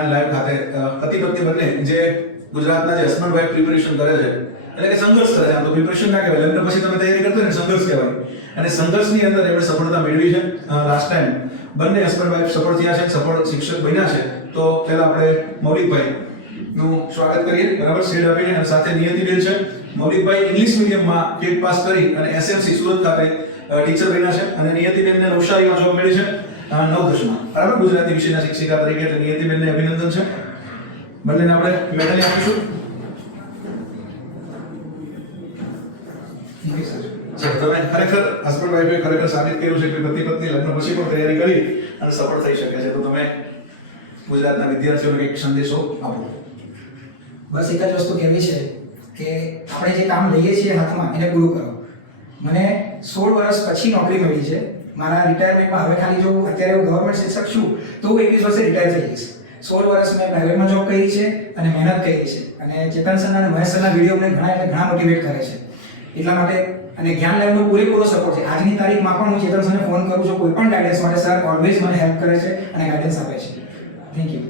જ્ઞાન લાઈવ ખાતે પતિ પત્ની બંને જે ગુજરાતના જે હસબન્ડ વાઇફ પ્રિપરેશન કરે છે એટલે કે સંઘર્ષ કરે છે, આમ તો પ્રિપરેશન ના કહેવાય, લગ્ન પછી તમે તૈયારી કરતા ને સંઘર્ષ કહેવાય, અને સંઘર્ષની અંદર એમણે સફળતા મેળવી છે. લાસ્ટ ટાઈમ બંને હસબન્ડ વાઇફ સફળ થયા છે, સફળ શિક્ષક બન્યા છે. તો પહેલા આપણે મૌલિકભાઈ નું સ્વાગત કરીએ, બરાબર, શેડ આપીને. અને સાથે નિયતિબેન છે. મૌલિકભાઈ ઇંગ્લિશ મીડિયમમાં ટેટ પાસ કરી અને એસએમસી સુરત ખાતે ટીચર બન્યા છે, અને નિયતિબેનને નવસારીમાં જોબ મળી છે 9 બરાબર, ગુજરાતી વિષયના શિક્ષિકા તરીકે. એટલે નિયતિબેનને અભિનંદન છે. બંનેને આપણે મેડલ આપીશું. તમે ખરેખર હસબન્ડ વાઇફે ખરેખર સાબિત કર્યું છે કે પતિ પત્ની લગ્ન પછી પણ તૈયારી કરી અને સફળ થઈ શકે છે. તો તમે ગુજરાતના વિદ્યાર્થીઓને એક સંદેશો આપો. બસ એક જ વસ્તુ કહેવી છે કે આપણે જે કામ લઈએ છીએ હાથમાં એને પૂરું કરો. મને 16 વર્ષ પછી નોકરી મળી છે. મારા રિટાયરમેન્ટમાં હવે ખાલી જો અત્યારે હું ગવર્મેન્ટ શિક્ષક છું તો હું 21 વર્ષે રિટાયર થઈ જઈશ. 16 વર્ષ મેં પ્રાઇવેટમાં જોબ કરી છે અને મહેનત કરી છે, અને ચેતન સરના અને મહેશ સરના વિડીયો મને ઘણા મોટિવેટ કરે છે. એટલા માટે અને જ્ઞાન લેવલનો પૂરેપૂરો સપોર્ટ છે. આજની તારીખમાં પણ હું ચેતન સરને ફોન કરું છું કોઈ પણ ગાઈડન્સ માટે. સર ઓલવેઝ મને હેલ્પ કરે છે અને ગાઈડન્સ આપે છે. Thank you.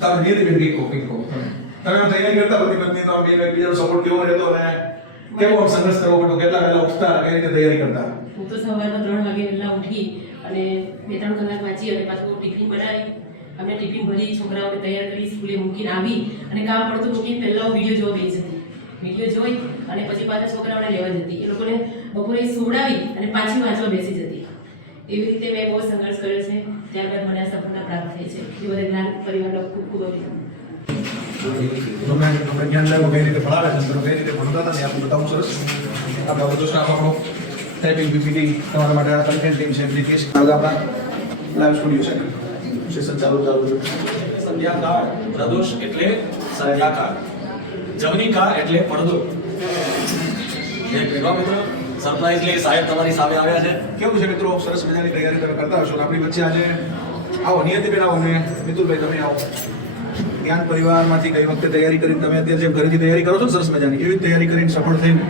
તમે નિયતિબેન કહો. તમે આમ તૈયારી કરતા પતિ પત્ની તો આમ એકબીજાનો સપોર્ટ કેવો રહેતો અને કેવો આમ સંઘર્ષ કરવો પડતો, કેટલા વહેલા ઉઠતા, કઈ રીતે તૈયારી કરતા? હું તો સવારમાં 3 વાગે વહેલા ઉઠી અને 2-3 કલાક વાંચી અને પાછું ટિફિન બનાવી, અમે ટિફિન ભરી છોકરાઓને તૈયાર કરી સ્કૂલે મૂકીને આવી અને કામ પડતું મૂકીને પહેલાં હું વિડીયો જોવા બેસી જતી. વિડીયો જોઈ અને પછી પાછા છોકરાઓને લેવા જતી. એ લોકોને બપોરે સુવડાવી અને પાછી વાંચવા બેસી જતી. એવી રીતે મેં બહુ સંઘર્ષ કર્યો છે. ત્યારબાદ મને આ સફળતા પ્રાપ્ત થઈ છે. એ બધા જ્ઞાન પરિવારનો ખૂબ ખૂબ અભિનંદન. તમે જ્ઞાન લાઈવ કઈ રીતે ભણાવે છે, કઈ રીતે ભણતા હતા ને આપણે બતાવું સરસ. આપણા બધો સ્ટાફ આપણો ટાઈપિંગ પીપીટી તમારા માટે આ કન્ટેન્ટ ટીમ છે, એપ્લિકેશન આપણા લાઈવ સ્ટુડિયો છે. સેશન ચાલુ છે. સંધ્યાકાળ, પ્રદોષ એટલે સંધ્યાકાળ, જવનિકા એટલે પડદો. એક વિગો મિત્રો સરપ્રાઈઝલી સાહેબ તમારી સામે આવ્યા છે. કેવું છે મિત્રો? સરસ મજાની તૈયારી તમે કરતા હશો. આપણી વચ્ચે આજે આવો નિયતિબેન, આવો ને મિતુલભાઈ તમે આવો. જ્ઞાન પરિવારમાંથી કઈ વખતે તૈયારી કરીને તમે અત્યારે જે ઘરેથી તૈયારી કરો છો ને સરસ મજાની, એવી તૈયારી કરીને સફળ થઈને